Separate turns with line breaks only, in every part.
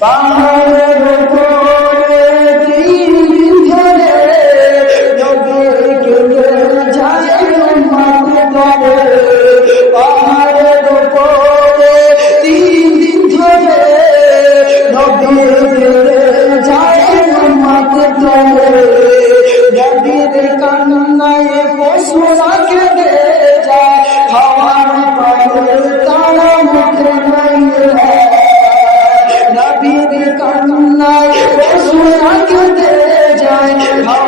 পাহাড়ের কোলে তিন যায় মাকে তবে পাহাড়ের কোলে তিন দিন ধরে যদি কেটে যায় যায়, খাওয়া কাঁদতে যায়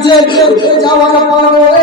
গেছে। যাওয়ার পরে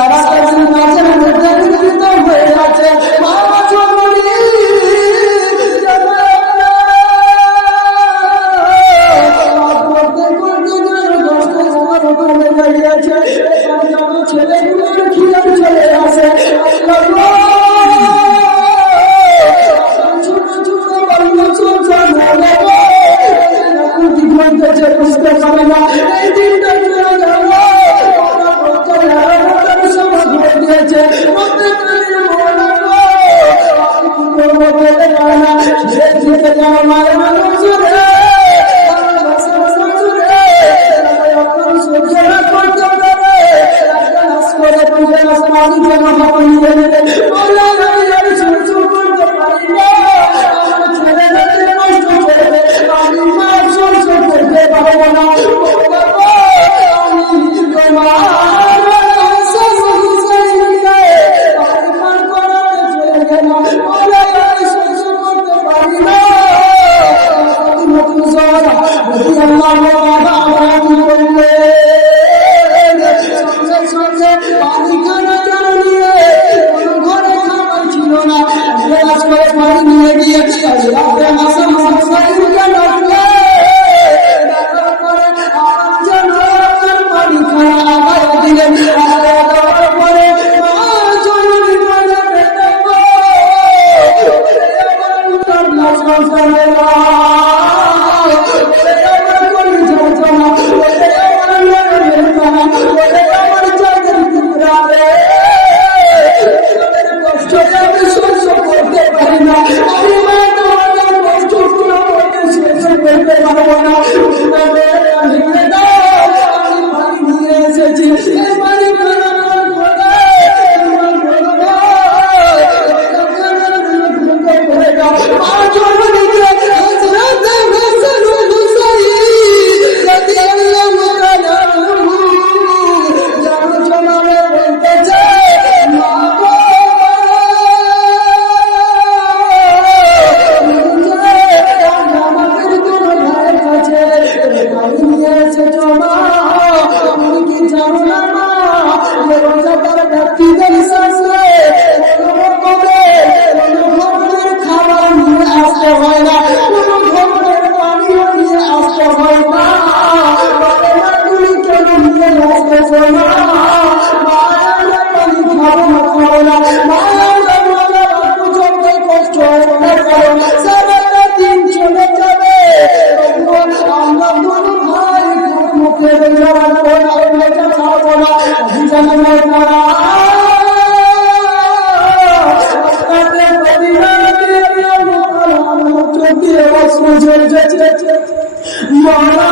সারাটা দিন মাঝে মধ্যে বিঘ্নিত হয়ে আছে মা অশ্রু ঝরছে মারা